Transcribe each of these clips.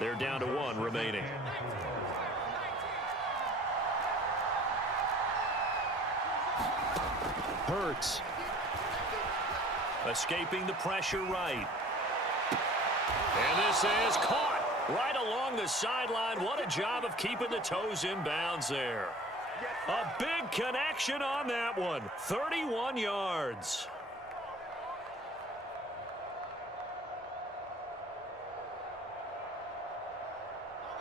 They're down to 1 remaining. Hurts. Escaping the pressure right. And this is caught right along the sideline. What a job of keeping the toes in bounds there. A big connection on that one. 31 yards.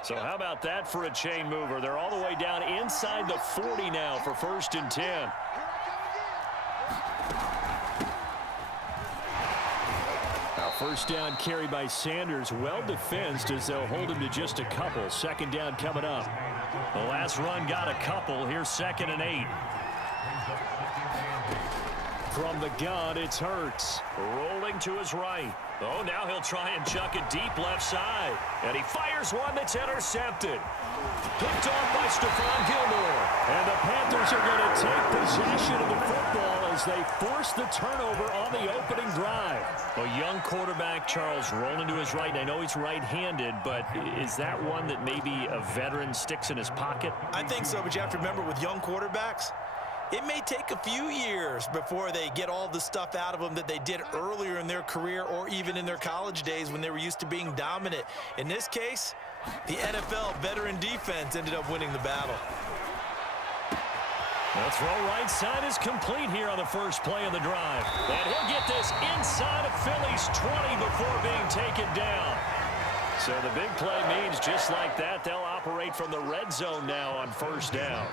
So how about that for a chain mover? They're all the way down inside the 40 now for 1st and 10. Now first down carry by Sanders. Well defensed as they'll hold him to just a couple. 2nd down coming up. The last run got a couple. Here's 2nd and 8. From the gun, it's Hurts. Rolling to his right. Oh, now he'll try and chuck it deep left side. And he fires one that's intercepted. Picked off by Stephon Gilmore. And the Panthers are going to take possession of the football as they force the turnover on the opening drive. A young quarterback, Charles, rolling to his right. I know he's right-handed, but is that one that maybe a veteran sticks in his pocket? I think so, but you have to remember with young quarterbacks, it may take a few years before they get all the stuff out of them that they did earlier in their career or even in their college days when they were used to being dominant. In this case, the NFL veteran defense ended up winning the battle. The throw right side is complete here on the first play of the drive. And he'll get this inside of Philly's 20 before being taken down. So the big play means just like that, they'll operate from the red zone now on 1st down.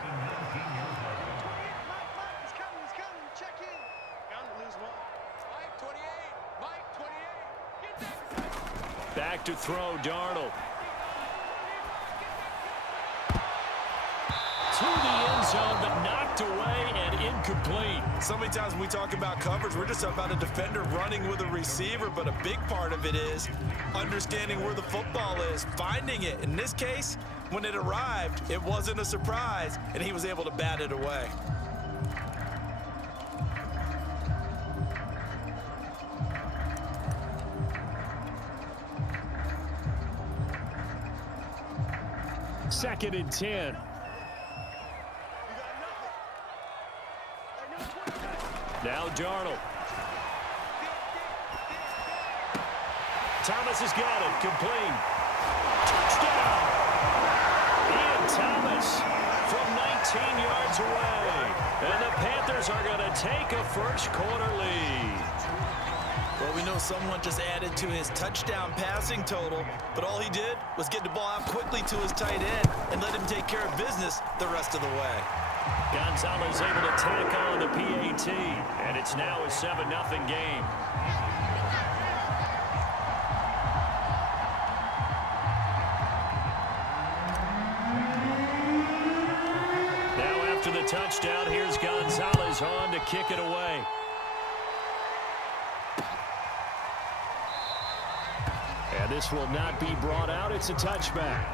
Back to throw, Darnold. To the end zone, but knocked away and incomplete. So many times when we talk about coverage, we're just about a defender running with a receiver, but a big part of it is understanding where the football is, finding it. In this case, when it arrived, it wasn't a surprise, and he was able to bat it away. Second and 10. Now Darnold. Thomas has got it. Complete. Touchdown. Ian Thomas from 19 yards away. And the Panthers are going to take a first-quarter lead. Well, we know someone just added to his touchdown passing total, but all he did was get the ball out quickly to his tight end and let him take care of business the rest of the way. Gonzalez able to tack on the PAT, and it's now a 7-0 game. Now after the touchdown, here's Gonzalez on to kick it away. And this will not be brought out. It's a touchback.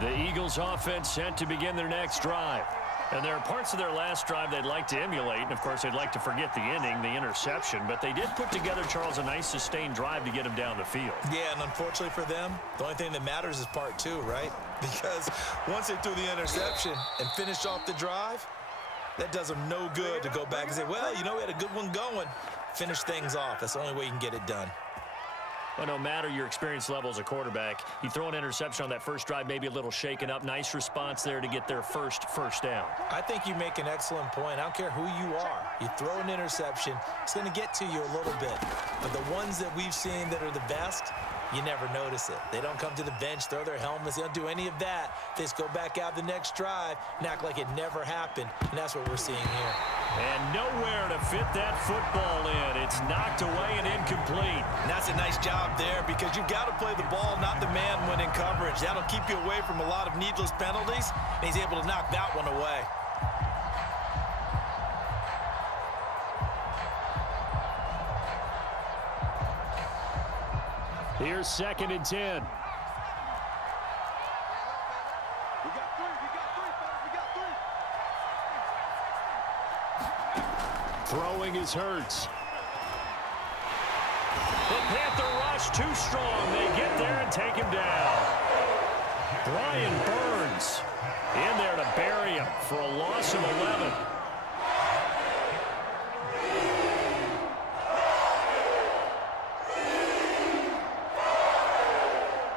The Eagles offense set to begin their next drive. And there are parts of their last drive they'd like to emulate. And, of course, they'd like to forget the inning, the interception. But they did put together, Charles, a nice sustained drive to get them down the field. Yeah, and unfortunately for them, the only thing that matters is part 2, right? Because once they threw the interception and finished off the drive, that does them no good to go back and say, well, you know, we had a good one going. Finish things off. That's the only way you can get it done. Well, no matter your experience level as a quarterback, you throw an interception on that first drive, maybe a little shaken up. Nice response there to get their first down. I think you make an excellent point. I don't care who you are. You throw an interception, it's going to get to you a little bit. But the ones that we've seen that are the best, you never notice it. They don't come to the bench, throw their helmets. They don't do any of that. They just go back out the next drive and act like it never happened. And that's what we're seeing here. And nowhere to fit that football in. It's knocked away and incomplete. And that's a nice job there because you've got to play the ball, not the man when in coverage. That'll keep you away from a lot of needless penalties. And he's able to knock that one away. Here's 2nd and 10. Throwing is Hurts. The Panther rush too strong. They get there and take him down. Brian Burns in there to bury him for a loss of 11.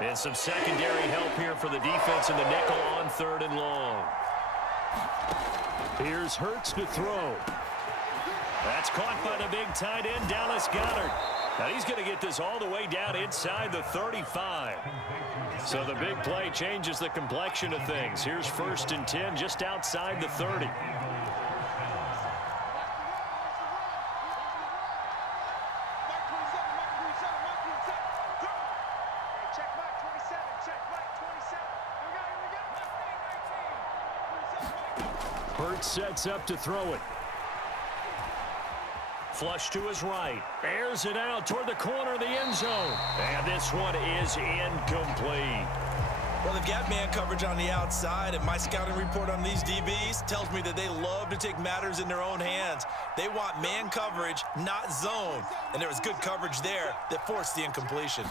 And some secondary help here for the defense in the nickel on 3rd and long. Here's Hurts to throw. That's caught by the big tight end, Dallas Goedert. Now he's going to get this all the way down inside the 35. So the big play changes the complexion of things. Here's 1st and 10 just outside the 30. Hurts sets up to throw it. Flush to his right. Airs it out toward the corner of the end zone. And this one is incomplete. Well, they've got man coverage on the outside, and my scouting report on these DBs tells me that they love to take matters in their own hands. They want man coverage, not zone. And there was good coverage there that forced the incompletion.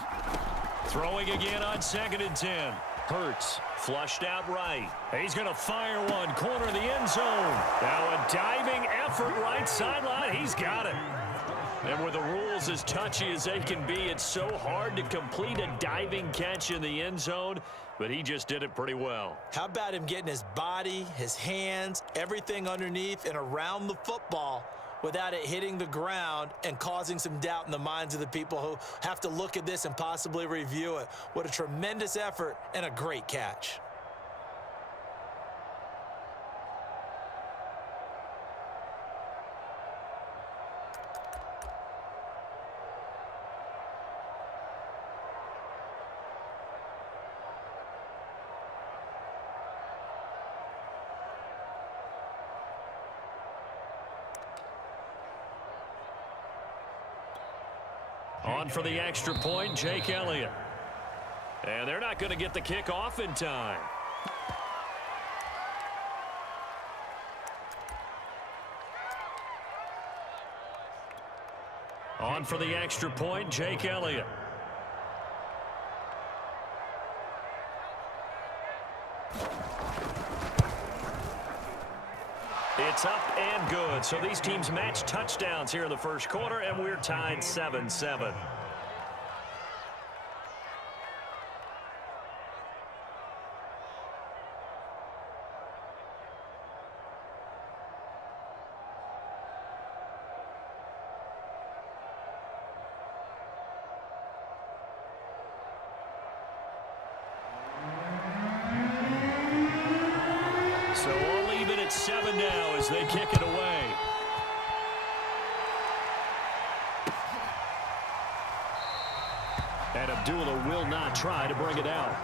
Throwing again on 2nd and 10. Hurts flushed out right. He's going to fire one. Corner of the end zone. Now a diving effort right sideline. He's got it. And with the rules as touchy as they can be, it's so hard to complete a diving catch in the end zone, but he just did it pretty well. How about him getting his body, his hands, everything underneath and around the football without it hitting the ground and causing some doubt in the minds of the people who have to look at this and possibly review it. What a tremendous effort and a great catch. On for the extra point, Jake Elliott. And they're not going to get the kick off in time. On for the extra point, Jake Elliott. It's up and good. So these teams match touchdowns here in the first quarter, and we're tied 7-7. So all even at 7 now as they kick it away. And Abdullah will not try to bring it out.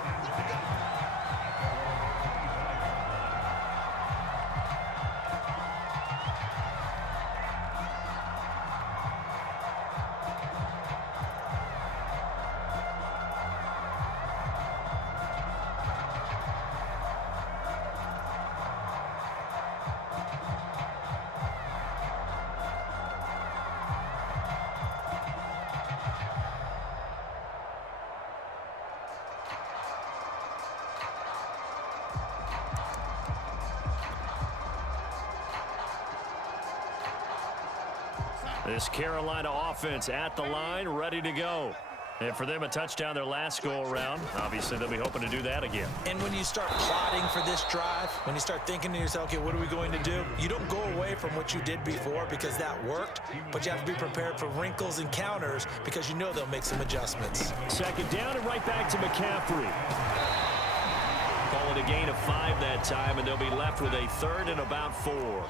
This Carolina offense at the line, ready to go. And for them, a touchdown their last go-around. Obviously, they'll be hoping to do that again. And when you start plotting for this drive, when you start thinking to yourself, okay, what are we going to do? You don't go away from what you did before because that worked, but you have to be prepared for wrinkles and counters because you know they'll make some adjustments. 2nd down and right back to McCaffrey. Call it a gain of 5 that time, and they'll be left with a 3rd and about 4.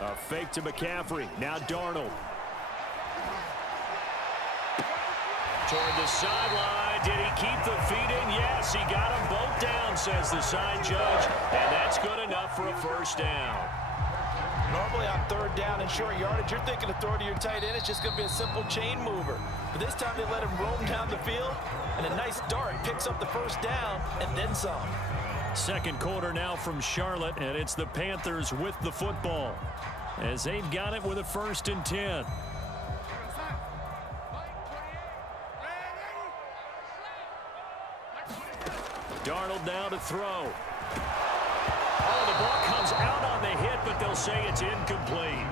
A fake to McCaffrey. Now Darnold. Toward the sideline. Did he keep the feet in? Yes, he got them both down, says the side judge. And that's good enough for a 1st down. Normally on third down and short yardage, you're thinking of throw to your tight end. It's just going to be a simple chain mover. But this time they let him roam down the field, and a nice dart picks up the first down and then some. Second quarter now from Charlotte, and it's the Panthers with the football as they've got it with a 1st and 10. Darnold now to throw. Oh, the ball comes out on the hit, but they'll say it's incomplete.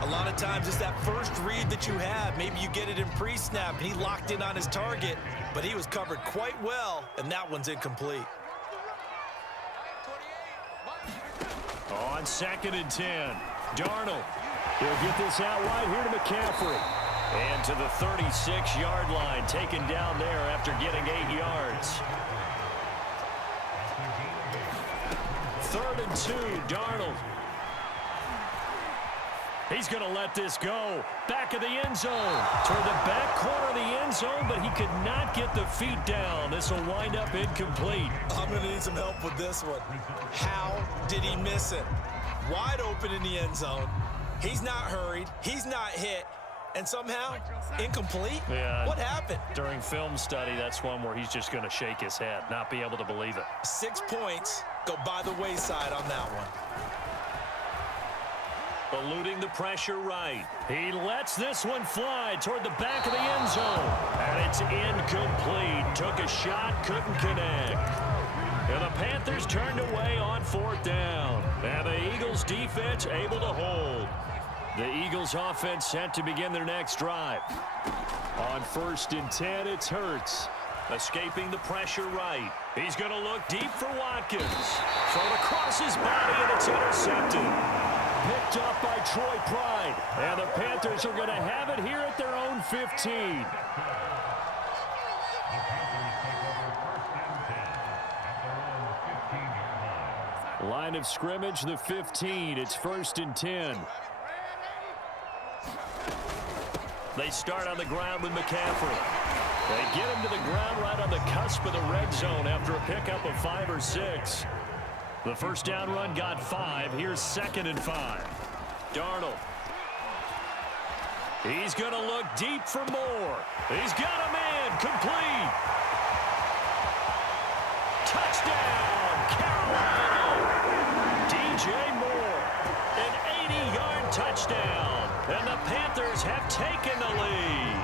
A lot of times it's that first read that you have. Maybe you get it in pre-snap, and he locked in on his target, but he was covered quite well, and that one's incomplete. On 2nd and 10, Darnold. He'll get this out wide here to McCaffrey. And to the 36-yard line, taken down there after getting 8 yards. 3rd and 2, Darnold. He's going to let this go. Back of the end zone. Toward the back corner of the end zone, but he could not get the feet down. This will wind up incomplete. I'm going to need some help with this one. How did he miss it? Wide open in the end zone. He's not hurried. He's not hit. And somehow, incomplete? Yeah. What happened? During film study, that's one where he's just going to shake his head, not be able to believe it. 6 points go by the wayside on that one. Eluding the pressure right. He lets this one fly toward the back of the end zone. And it's incomplete. Took a shot, couldn't connect. And the Panthers turned away on 4th down. And the Eagles defense able to hold. The Eagles offense set to begin their next drive. On 1st and 10, it's Hurts. Escaping the pressure right. He's going to look deep for Watkins. Thrown across his body, and it's intercepted. Picked up by Troy Pride. And the Panthers are going to have it here at their own 15. Line of scrimmage, the 15. It's 1st and 10. They start on the ground with McCaffrey. They get him to the ground right on the cusp of the red zone after a pickup of 5 or 6. The first down run got 5. Here's 2nd and 5. Darnold. He's going to look deep for more. He's got a man. Complete. Touchdown, Carolina. DJ Moore. An 80-yard touchdown. And the Panthers have taken the lead.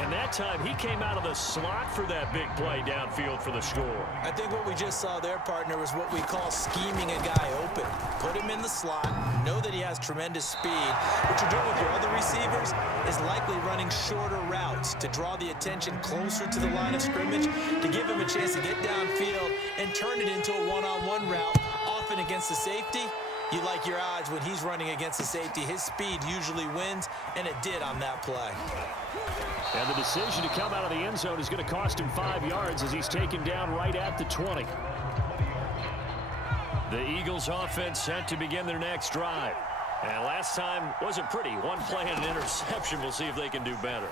And that time, he came out of the slot for that big play downfield for the score. I think what we just saw there, partner, was what we call scheming a guy open. Put him in the slot, know that he has tremendous speed. What you're doing with your other receivers is likely running shorter routes to draw the attention closer to the line of scrimmage, to give him a chance to get downfield and turn it into a one-on-one route, often against the safety. You like your odds when he's running against the safety. His speed usually wins, and it did on that play. And the decision to come out of the end zone is going to cost him 5 yards as he's taken down right at the 20. The Eagles offense set to begin their next drive. And last time wasn't pretty. One play and an interception. We'll see if they can do better.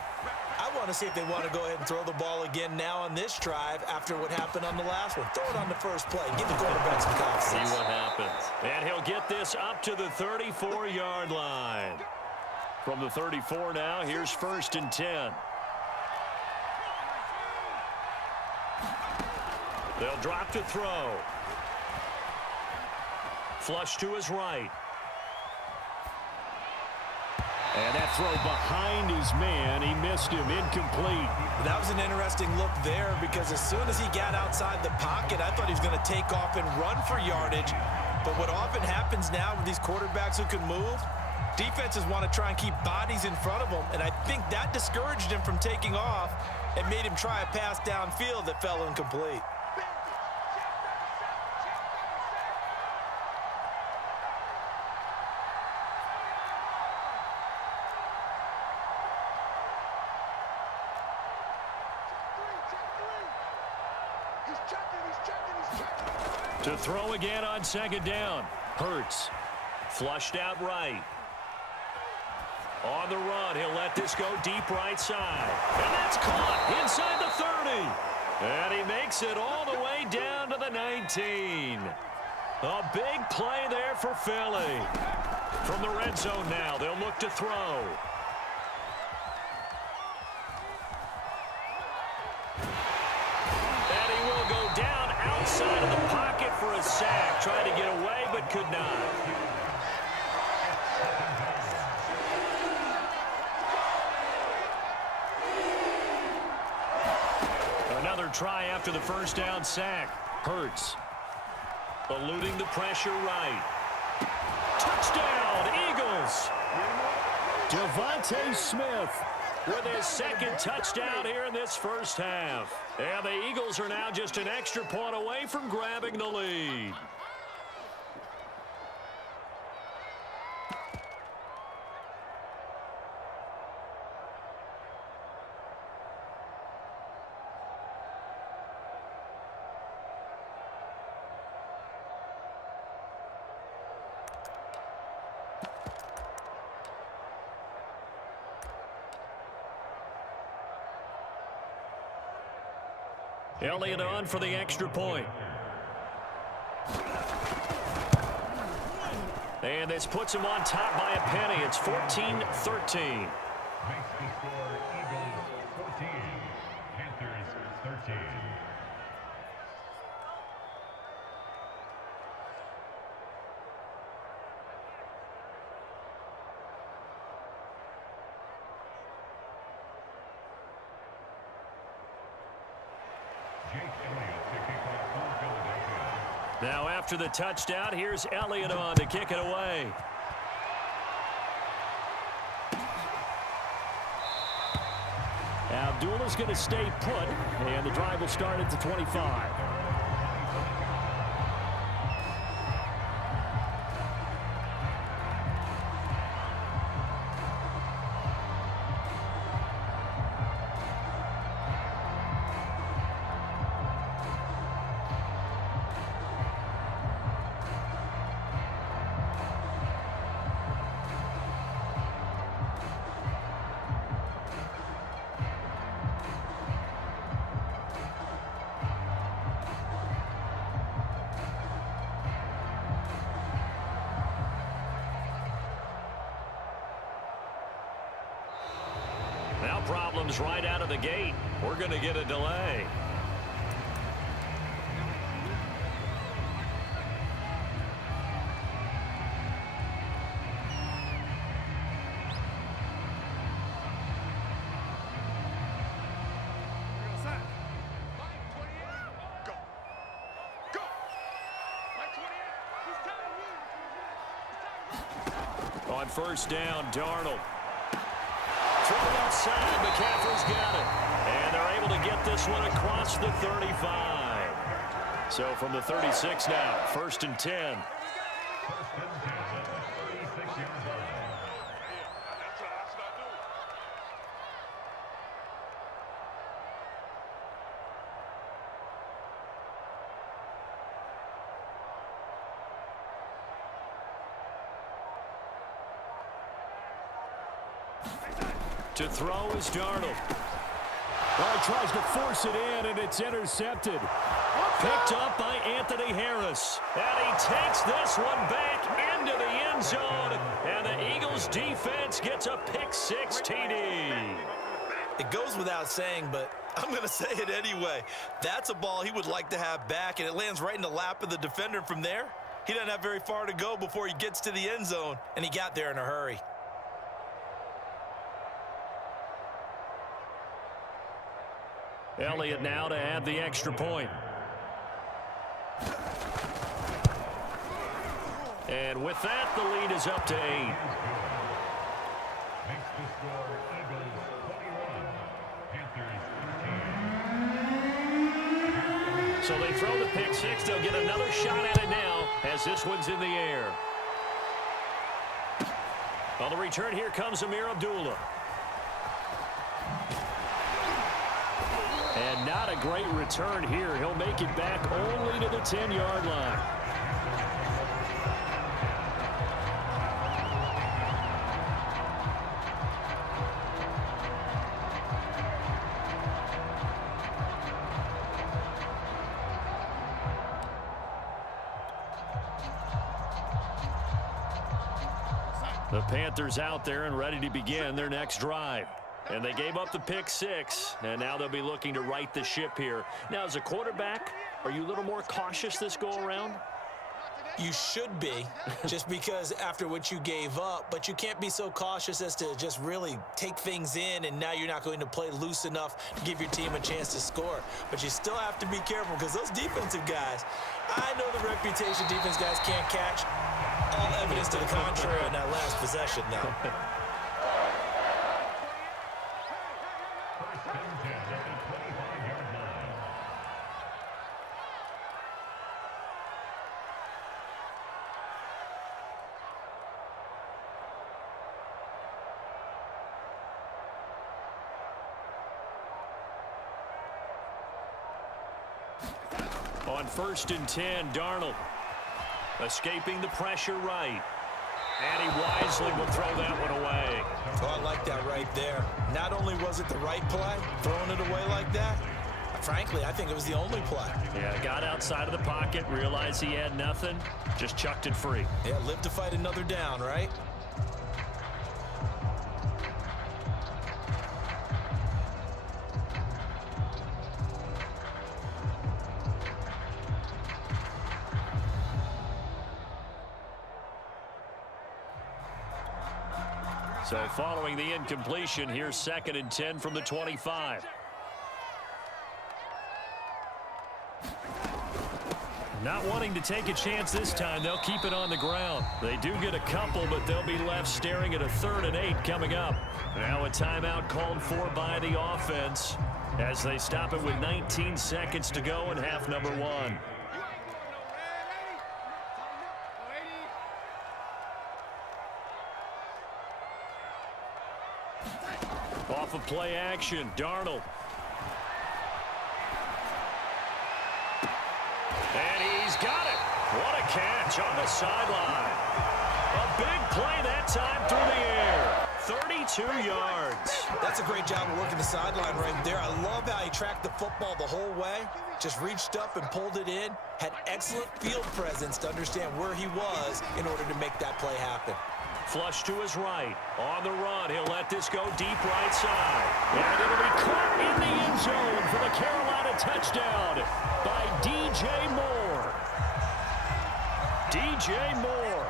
I want to see if they want to go ahead and throw the ball again now on this drive after what happened on the last one. Throw it on the first play. Give the quarterback some confidence. See what happens. And he'll get this up to the 34-yard line. From the 34 now, here's 1st and 10. They'll drop to throw. Flush to his right. And that throw behind his man. He missed him. Incomplete. That was an interesting look there because as soon as he got outside the pocket, I thought he was going to take off and run for yardage. But what often happens now with these quarterbacks who can move, defenses want to try and keep bodies in front of them. And I think that discouraged him from taking off and made him try a pass downfield that fell incomplete. To throw again on 2nd down. Hurts. Flushed out right. On the run, he'll let this go deep right side. And that's caught inside the 30. And he makes it all the way down to the 19. A big play there for Philly. From the red zone now, they'll look to throw. And he will go down outside of the pocket for a sack. Tried to get away, but could not. Another try after the first down sack. Hurts. Eluding the pressure right. Touchdown, Eagles. Devontae Smith with his second touchdown here in this first half. And the Eagles are now just an extra point away from grabbing the lead. Elliott on for the extra point. And this puts him on top by a penny. It's 14-13. Makes the score Eagles 14, Panthers 13. Now after the touchdown, here's Elliott on to kick it away. Abdullah's going to stay put, and the drive will start at the 25. Now problems right out of the gate. We're going to get a delay. On first down, Darnold. Thrown outside, McCaffrey's got it. And they're able to get this one across the 35. So from the 36 now, first and 10. To throw is Darnold. Well, he tries to force it in, and it's intercepted. Picked up by Anthony Harris. And he takes this one back into the end zone. And the Eagles defense gets a pick-six TD. It goes without saying, but I'm going to say it anyway. That's a ball he would like to have back, and it lands right in the lap of the defender from there. He doesn't have very far to go before he gets to the end zone, and he got there in a hurry. Elliott now to add the extra point. And with that, the lead is up to 8. Makes the score Eagles 21, Panthers 13. So they throw the pick six. They'll get another shot at it now as this one's in the air. On the return, here comes Amir Abdullah. And not a great return here. He'll make it back only to the 10-yard line. The Panthers out there and ready to begin their next drive. And they gave up the pick 6, and now they'll be looking to right the ship here. Now, as a quarterback, are you a little more cautious this go-around? You should be, just because after what you gave up, but you can't be so cautious as to just really take things in, and now you're not going to play loose enough to give your team a chance to score. But you still have to be careful because those defensive guys, I know the reputation defense guys can't catch. All evidence to the contrary on that last possession, though. First and 10 at the 25-yard line. On 1st and 10, Darnold escaping the pressure right. And he wisely will throw that one away. Oh, I like that right there. Not only was it the right play, throwing it away like that, frankly, I think it was the only play. Yeah, got outside of the pocket, realized he had nothing, just chucked it free. Yeah, live to fight another down, right? So following the incompletion, here's 2nd and 10 from the 25. Not wanting to take a chance this time, they'll keep it on the ground. They do get a couple, but they'll be left staring at a 3rd and 8 coming up. Now a timeout called for by the offense as they stop it with 19 seconds to go in half number 1. Off of play action, Darnold. And he's got it. What a catch on the sideline. A big play that time through the air. 32 yards. That's a great job of working the sideline right there. I love how he tracked the football the whole way. Just reached up and pulled it in. Had excellent field presence to understand where he was in order to make that play happen. Flush to his right. On the run, he'll let this go deep right side. And it'll be caught in the end zone for the Carolina touchdown by DJ Moore. DJ Moore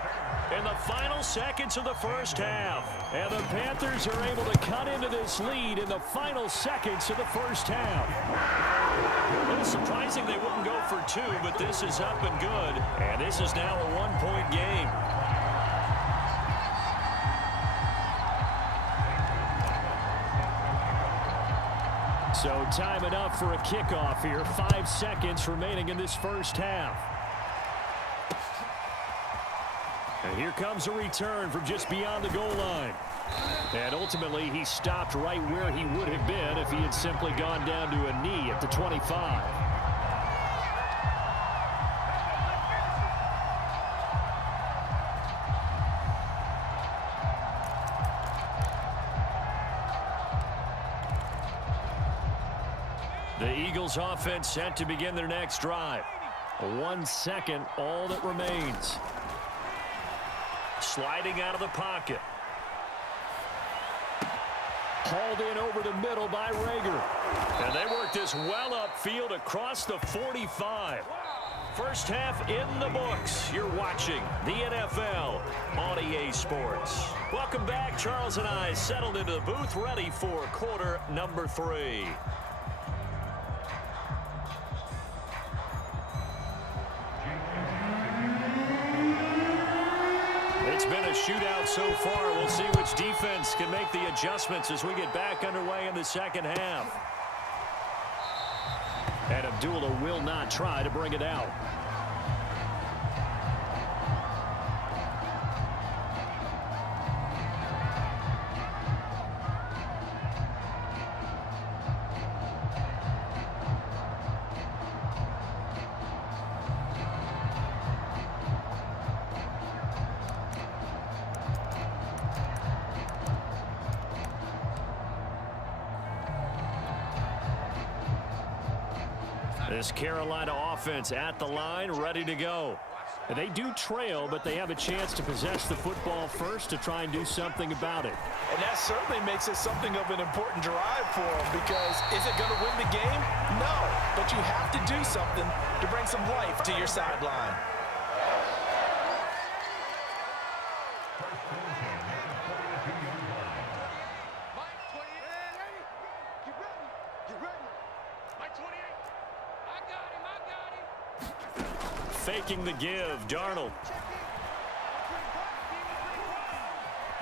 in the final seconds of the first half. And the Panthers are able to cut into this lead in the final seconds of the first half. A little surprising they wouldn't go for 2, but this is up and good. And this is now a 1-point game. So time enough for a kickoff here. 5 seconds remaining in this first half. And here comes a return from just beyond the goal line. And ultimately, he stopped right where he would have been if he had simply gone down to a knee at the 25. The Eagles offense set to begin their next drive. 1 second, all that remains. Sliding out of the pocket. Hauled in over the middle by Rager. And they work this well upfield across the 45. First half in the books. You're watching the NFL on EA Sports. Welcome back. Charles and I settled into the booth ready for quarter number 3. It's been a shootout so far. We'll see which defense can make the adjustments as we get back underway in the second half. And Abdullah will not try to bring it out. This Carolina offense at the line, ready to go. They do trail, but they have a chance to possess the football first to try and do something about it. And that certainly makes it something of an important drive for them, because is it going to win the game? No, but you have to do something to bring some life to your sideline. Faking the give, Darnold.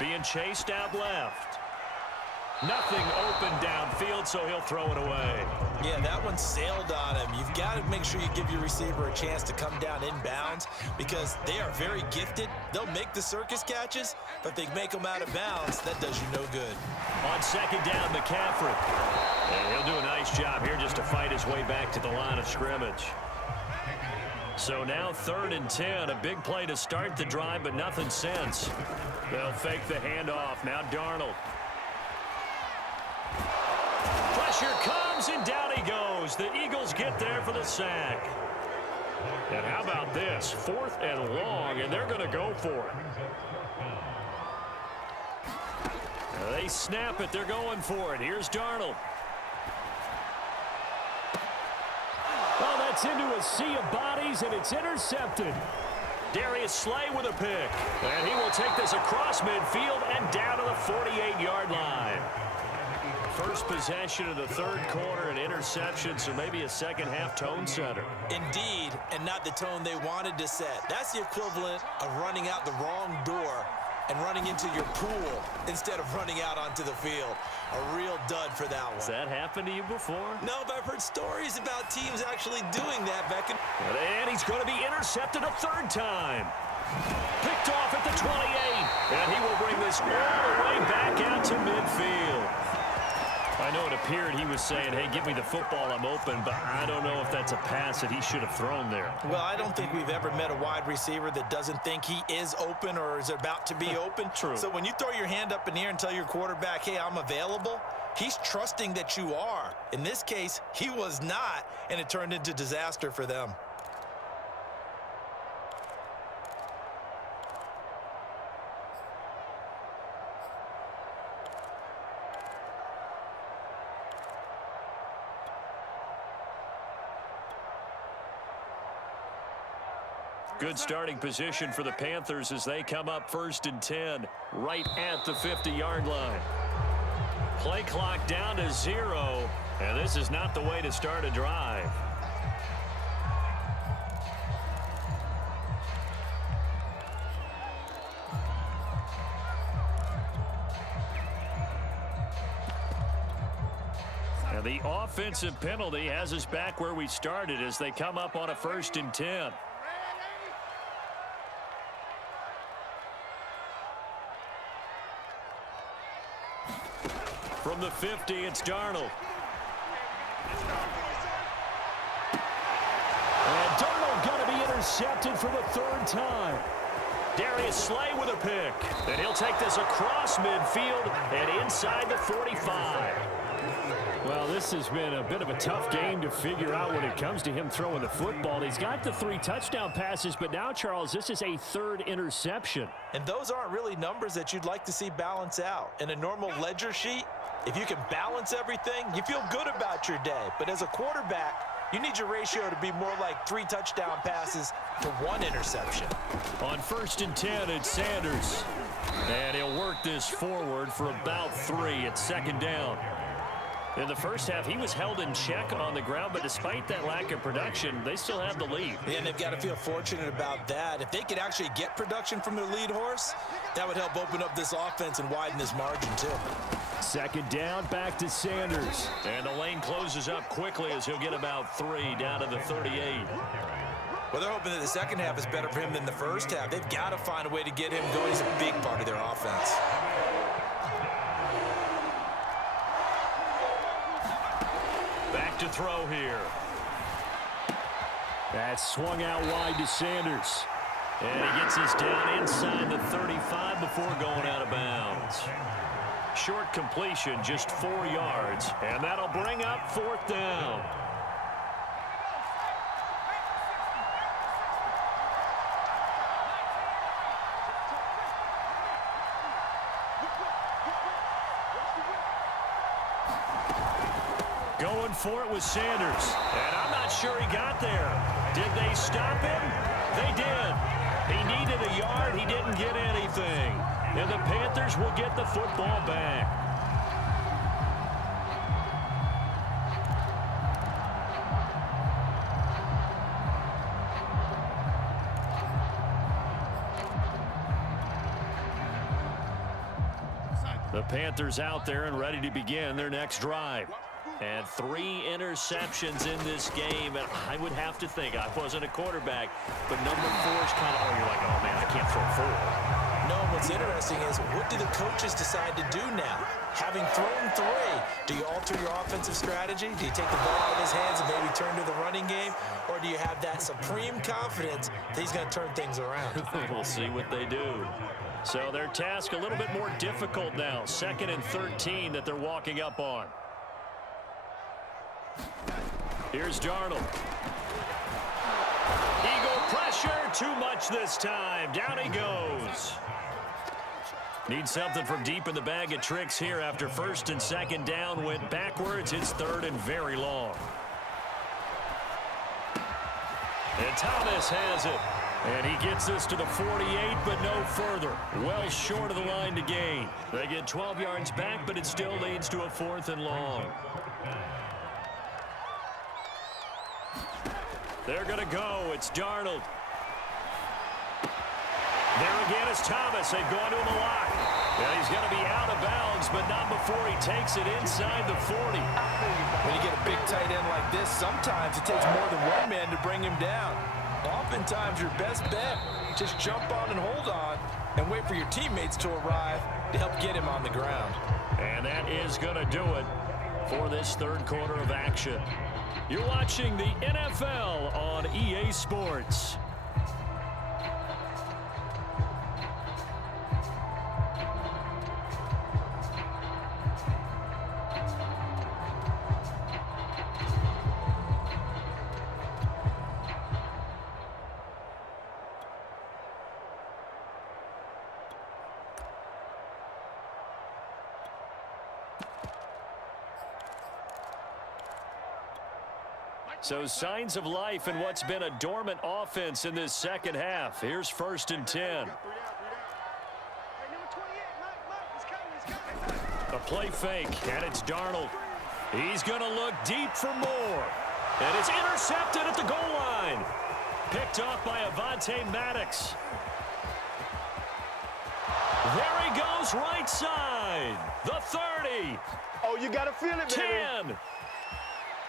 Being chased out left. Nothing open downfield, so he'll throw it away. Yeah, that one sailed on him. You've got to make sure you give your receiver a chance to come down inbounds, because they are very gifted. They'll make the circus catches, but if they make them out of bounds, that does you no good. On second down, McCaffrey. And he'll do a nice job here just to fight his way back to the line of scrimmage. So now 3rd and 10, a big play to start the drive, but nothing since. They'll fake the handoff. Now Darnold. Pressure comes, and down he goes. The Eagles get there for the sack. And how about this? 4th and long, and they're going to go for it. They snap it. They're going for it. Here's Darnold. Oh, that's into a sea of bodies, and it's intercepted. Darius Slay with a pick. And he will take this across midfield and down to the 48-yard line. First possession of the 3rd quarter, an interception, so maybe a second-half tone setter. Indeed, and not the tone they wanted to set. That's the equivalent of running out the wrong door and running into your pool instead of running out onto the field. A real dud for that one. Has that happened to you before? No, but I've heard stories about teams actually doing that, Beckett. And he's going to be intercepted a 3rd time. Picked off at the 28. And he will bring this all the way back out to midfield. I know it appeared he was saying, hey, give me the football, I'm open, but I don't know if that's a pass that he should have thrown there. Well, I don't think we've ever met a wide receiver that doesn't think he is open or is about to be open. True. So when you throw your hand up in the air and tell your quarterback, hey, I'm available, he's trusting that you are. In this case, he was not, and it turned into disaster for them. Good starting position for the Panthers as they come up 1st and 10, right at the 50-yard line. Play clock down to 0, and this is not the way to start a drive. And the offensive penalty has us back where we started as they come up on a 1st and 10. From the 50, it's Darnold. And Darnold going to be intercepted for the 3rd time. Darius Slay with a pick. And he'll take this across midfield and inside the 45. Well, this has been a bit of a tough game to figure out when it comes to him throwing the football. He's got the 3 touchdown passes, but now, Charles, this is a 3rd interception. And those aren't really numbers that you'd like to see balance out. In a normal ledger sheet, if you can balance everything, you feel good about your day. But as a quarterback, you need your ratio to be more like 3 touchdown passes to 1 interception. On 1st and 10, it's Sanders. And he'll work this forward for about 3 at 2nd down. In the first half, he was held in check on the ground, but despite that lack of production, they still have the lead. Yeah, and they've got to feel fortunate about that. If they could actually get production from their lead horse, that would help open up this offense and widen this margin, too. 2nd down, back to Sanders. And the lane closes up quickly as he'll get about 3 down to the 38. Well, they're hoping that the second half is better for him than the first half. They've got to find a way to get him going. He's a big part of their offense. Back to throw here. That's swung out wide to Sanders. And he gets us down inside the 35 before going out of bounds. Short completion, just 4 yards. And that'll bring up 4th down. Going for it with Sanders. And I'm not sure he got there. Did they stop him? They did. He needed a yard. He didn't get anything. And the Panthers will get the football back. The Panthers out there and ready to begin their next drive. And 3 interceptions in this game, and I would have to think, I wasn't a quarterback, but number 4 is kind of, you're like, oh, man, I can't throw 4. No, what's interesting is, what do the coaches decide to do now? Having thrown 3, do you alter your offensive strategy? Do you take the ball out of his hands and maybe turn to the running game? Or do you have that supreme confidence that he's going to turn things around? We'll see what they do. So their task a little bit more difficult now. 2nd and 13 that they're walking up on. Here's Darnold. Eagle pressure, too much this time. Down he goes. Needs something from deep in the bag of tricks here after 1st and 2nd down. Went backwards. It's 3rd and very long. And Thomas has it. And he gets this to the 48, but no further. Well short of the line to gain. They get 12 yards back, but it still leads to a 4th and long. They're going to go. It's Darnold. There again is Thomas. They've gone to him a lot. And he's going to be out of bounds, but not before he takes it inside the 40. When you get a big tight end like this, sometimes it takes more than one man to bring him down. Oftentimes, your best bet, just jump on and hold on and wait for your teammates to arrive to help get him on the ground. And that is going to do it for this 3rd quarter of action. You're watching the NFL on EA Sports. So signs of life in what's been a dormant offense in this 2nd half. Here's 1st and 10. A play fake, and it's Darnold. He's going to look deep for more. And it's intercepted at the goal line. Picked off by Avonte Maddox. There he goes, right side. The 30. Oh, you got to feel it, baby. 10.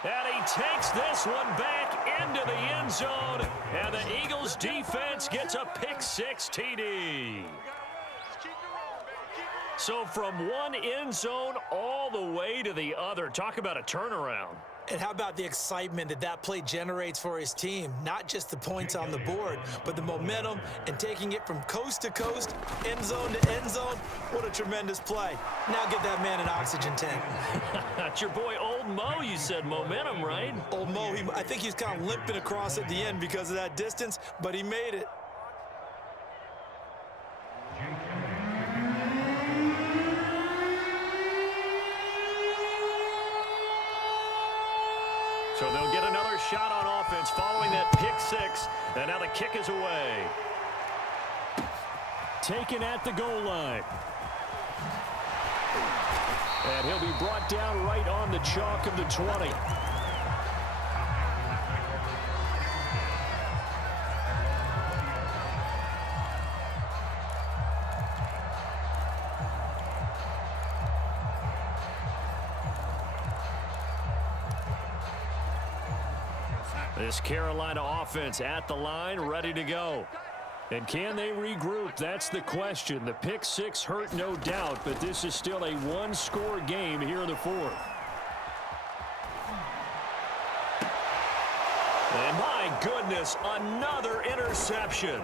And he takes this one back into the end zone. And the Eagles defense gets a pick-6 TD. So from one end zone all the way to the other. Talk about a turnaround. And how about the excitement that play generates for his team? Not just the points on the board, but the momentum and taking it from coast to coast, end zone to end zone. What a tremendous play. Now get that man an oxygen tank. That's your boy Old Mo, you said. Momentum, right? Old Mo, I think he's kind of limping across at the end because of that distance, but he made it. So they'll get another shot on offense following that pick-6, and now the kick is away. Taken at the goal line. And he'll be brought down right on the chalk of the 20. This Carolina offense at the line, ready to go. And can they regroup? That's the question. The pick-6 hurt, no doubt, but this is still a one-score game here in the 4th. And my goodness, another interception.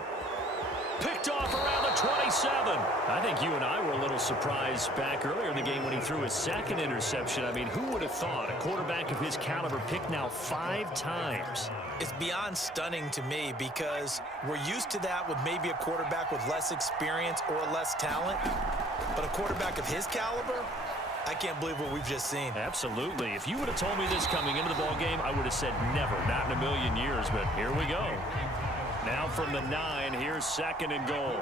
Picked off around the 27. I think you and I were a little surprised back earlier in the game when he threw his 2nd interception. I mean, who would have thought a quarterback of his caliber picked now 5 times? It's beyond stunning to me because we're used to that with maybe a quarterback with less experience or less talent. But a quarterback of his caliber, I can't believe what we've just seen. Absolutely. If you would have told me this coming into the ball game, I would have said never, not in a million years, but here we go. Now from the 9, here's 2nd and goal.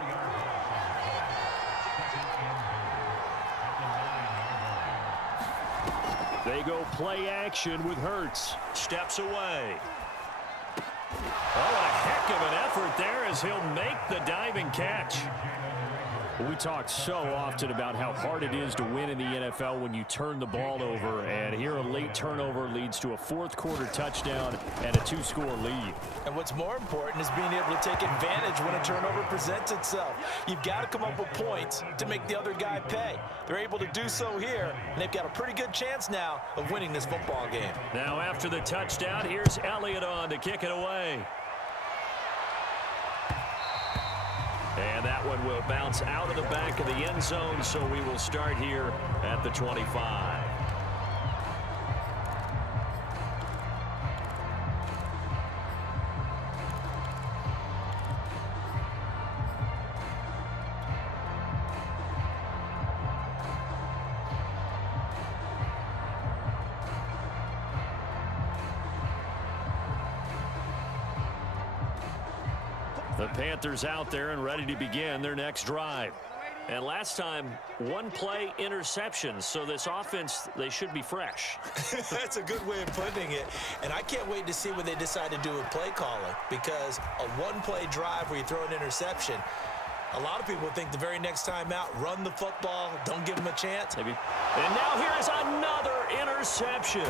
They go play action with Hurts. Steps away. Oh, a heck of an effort there as he'll make the diving catch. We talk so often about how hard it is to win in the NFL when you turn the ball over, and here a late turnover leads to a 4th quarter touchdown and a 2-score lead. And what's more important is being able to take advantage when a turnover presents itself. You've got to come up with points to make the other guy pay. They're able to do so here, and they've got a pretty good chance now of winning this football game. Now after the touchdown, here's Elliott on to kick it away. And that one will bounce out of the back of the end zone, so we will start here at the 25. The Panthers out there and ready to begin their next drive. And last time, 1-play interceptions, so this offense, they should be fresh. That's a good way of putting it. And I can't wait to see what they decide to do with play calling, because a 1-play drive where you throw an interception, a lot of people think the very next time out, run the football, don't give them a chance. Maybe. And now here is another interception.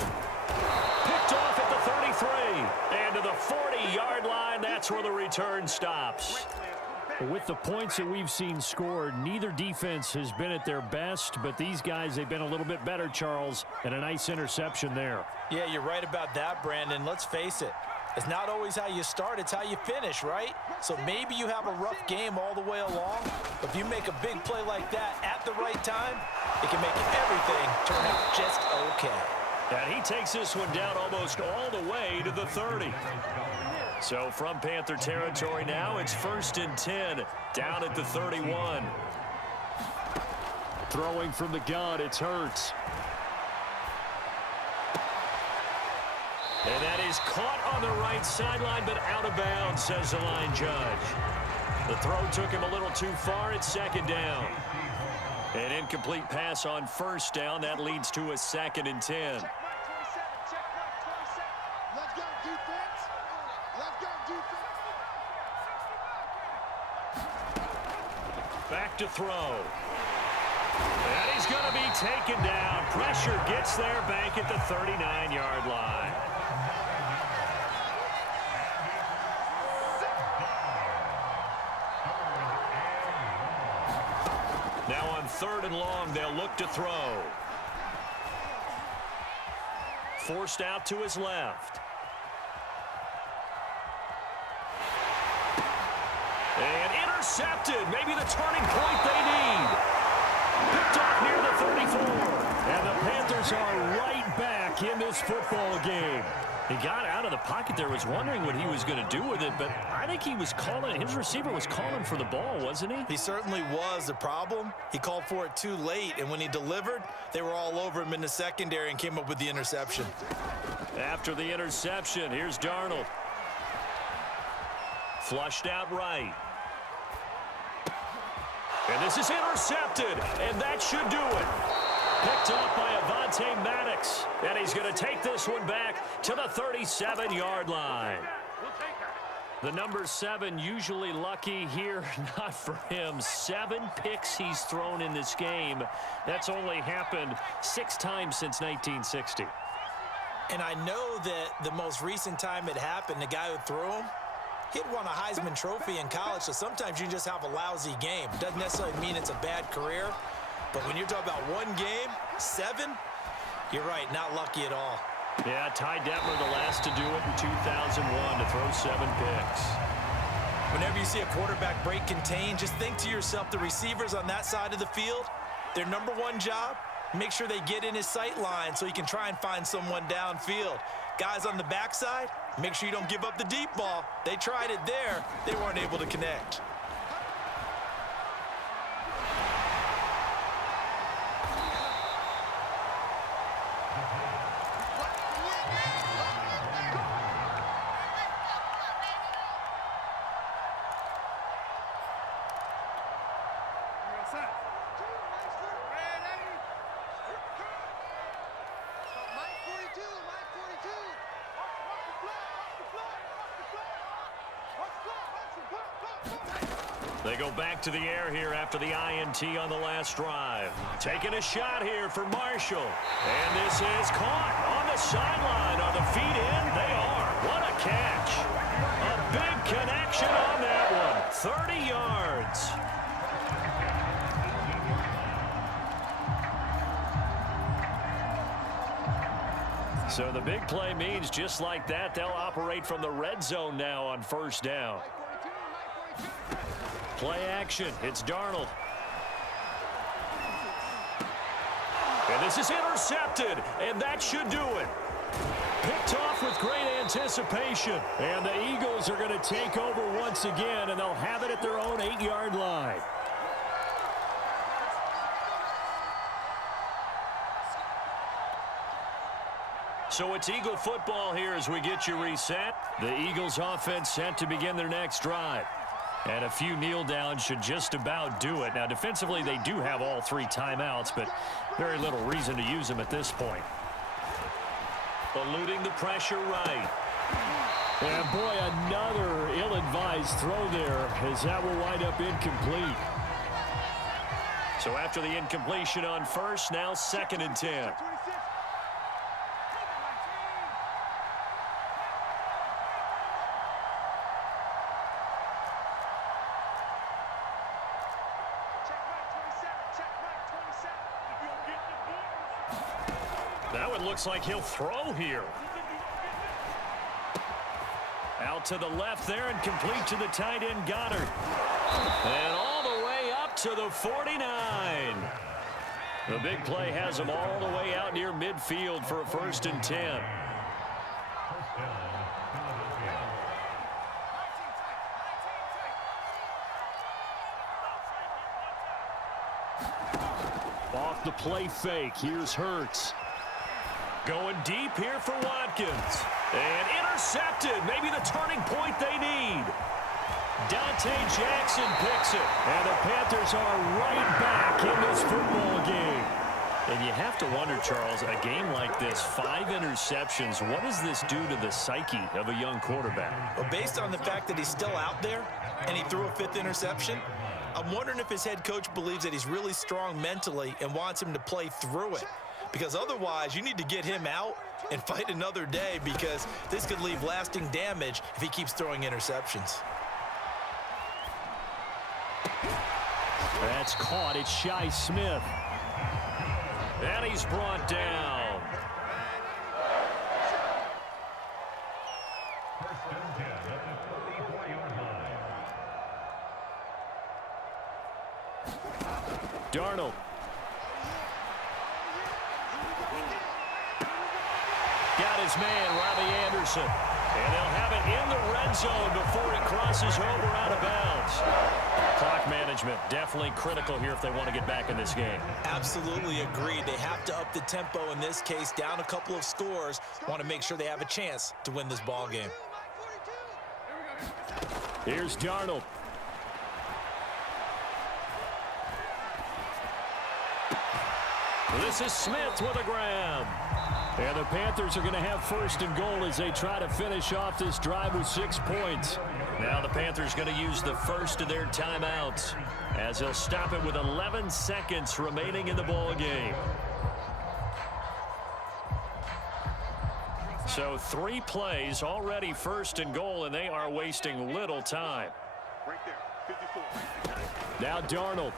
Picked off at the 33. And to the 40-yard line, that's where the return stops. With the points that we've seen scored, neither defense has been at their best, but these guys, they've been a little bit better, Charles, and a nice interception there. Yeah, you're right about that, Brandon. Let's face it. It's not always how you start, it's how you finish, right? So maybe you have a rough game all the way along, but if you make a big play like that at the right time, it can make everything turn out just okay. And he takes this one down almost all the way to the 30. So from Panther territory now, it's 1st and 10, down at the 31. Throwing from the gun, it's Hurts. And that is caught on the right sideline, but out of bounds, says the line judge. The throw took him a little too far. It's 2nd down. An incomplete pass on 1st down. That leads to a 2nd and 10. Back to throw. And he's going to be taken down. Pressure gets there back at the 39-yard line. Now on 3rd and long, they'll look to throw. Forced out to his left. And intercepted. Maybe the turning point they need. Picked off near the 34. And the Panthers are right back in this football game. He got out of the pocket there, was wondering what he was going to do with it, but I think he was calling, his receiver was calling for the ball, wasn't he? He certainly was. The problem, he called for it too late, and when he delivered, they were all over him in the secondary and came up with the interception. After the interception, here's Darnold. Flushed out right. And this is intercepted, and that should do it. Picked off by Avonte Maddox, and he's going to take this one back to the 37-yard line. The number 7 usually lucky here, not for him. 7 picks he's thrown in this game. That's only happened 6 times since 1960. And I know that the most recent time it happened, the guy who threw him, he'd won a Heisman Trophy in college, so sometimes you just have a lousy game. Doesn't necessarily mean it's a bad career, but when you're talking about 1 game, 7, you're right, not lucky at all. Yeah, Ty Detmer the last to do it in 2001 to throw 7 picks. Whenever you see a quarterback break contain, just think to yourself, the receivers on that side of the field, their number 1 job, make sure they get in his sight line so he can try and find someone downfield. Guys on the backside, make sure you don't give up the deep ball. They tried it there. They weren't able to connect. They go back to the air here after the INT on the last drive. Taking a shot here for Marshall. And this is caught on the sideline. Are the feet in? They are. What a catch. A big connection on that one. 30 yards. So the big play means just like that, they'll operate from the red zone now on first down. Play action. It's Darnold. And this is intercepted, and that should do it. Picked off with great anticipation. And the Eagles are going to take over once again, and they'll have it at their own 8-yard line. So it's Eagle football here as we get you reset. The Eagles offense set to begin their next drive. And a few kneel downs should just about do it. Now, defensively, they do have all 3 timeouts, but very little reason to use them at this point. Eluding the pressure right. And, boy, another ill-advised throw there as that will wind up incomplete. So after the incompletion on first, now 2nd and 10. That one looks like he'll throw here. Out to the left there and complete to the tight end Goddard. And all the way up to the 49. The big play has him all the way out near midfield for a 1st and 10. Off the play fake. Here's Hurts. Going deep here for Watkins. And intercepted. Maybe the turning point they need. Dante Jackson picks it. And the Panthers are right back in this football game. And you have to wonder, Charles, a game like this, 5 interceptions, what does this do to the psyche of a young quarterback? Well, based on the fact that he's still out there and he threw a 5th interception, I'm wondering if his head coach believes that he's really strong mentally and wants him to play through it. Because otherwise, you need to get him out and fight another day, because this could leave lasting damage if he keeps throwing interceptions. That's caught. It's Shi Smith. And he's brought down. First and 10 at the 34-yard line. Darnold. Got his man, Robbie Anderson. And they'll have it in the red zone before he crosses over out of bounds. Clock management definitely critical here if they want to get back in this game. Absolutely agreed. They have to up the tempo in this case, down a couple of scores. Want to make sure they have a chance to win this ball game. Here's Darnold. This is Smith with a grab. And the Panthers are going to have 1st and goal as they try to finish off this drive with 6 points. Now the Panthers going to use the first of their timeouts as they'll stop it with 11 seconds remaining in the ball game. So 3 plays already 1st and goal, and they are wasting little time. Right there, 54. Now Darnold.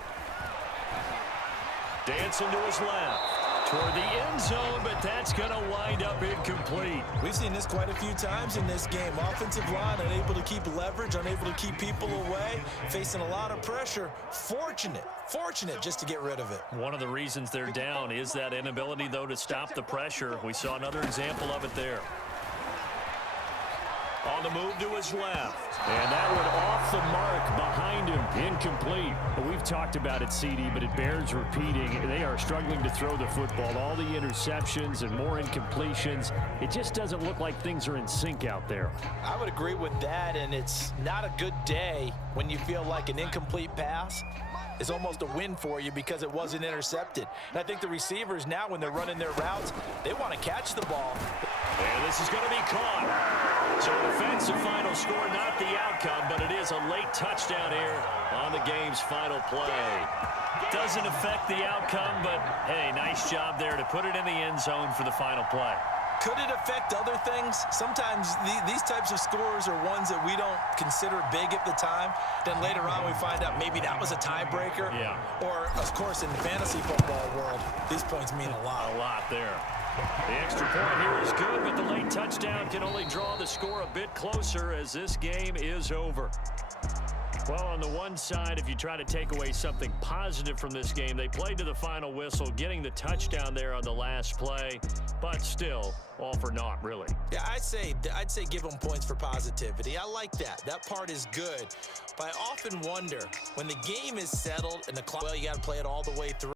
Dancing to his left toward the end zone, but that's going to wind up incomplete. We've seen this quite a few times in this game. Offensive line unable to keep leverage, unable to keep people away, facing a lot of pressure. Fortunate just to get rid of it. One of the reasons they're down is that inability, though, to stop the pressure. We saw another example of it there. On the move to his left. And that one off the mark behind him. Incomplete. We've talked about it, CD, but it bears repeating. They are struggling to throw the football. All the interceptions and more incompletions. It just doesn't look like things are in sync out there. I would agree with that, and it's not a good day when you feel like an incomplete pass is almost a win for you because it wasn't intercepted. And I think the receivers now, when they're running their routes, they want to catch the ball. And this is going to be caught. So an offensive final score, not the outcome, but it is a late touchdown here on the game's final play. Doesn't affect the outcome, but, hey, nice job there to put it in the end zone for the final play. Could it affect other things? Sometimes these types of scores are ones that we don't consider big at the time. Then later on we find out maybe that was a tiebreaker. Yeah. Or, of course, in the fantasy football world, these points mean a lot. A lot there. The extra point here is good, but the late touchdown can only draw the score a bit closer as this game is over. Well, on the one side, if you try to take away something positive from this game, they played to the final whistle, getting the touchdown there on the last play, but still, all for naught, really. Yeah, I'd say give them points for positivity. I like that. That part is good. But I often wonder, when the game is settled and the clock, well, you got to play it all the way through.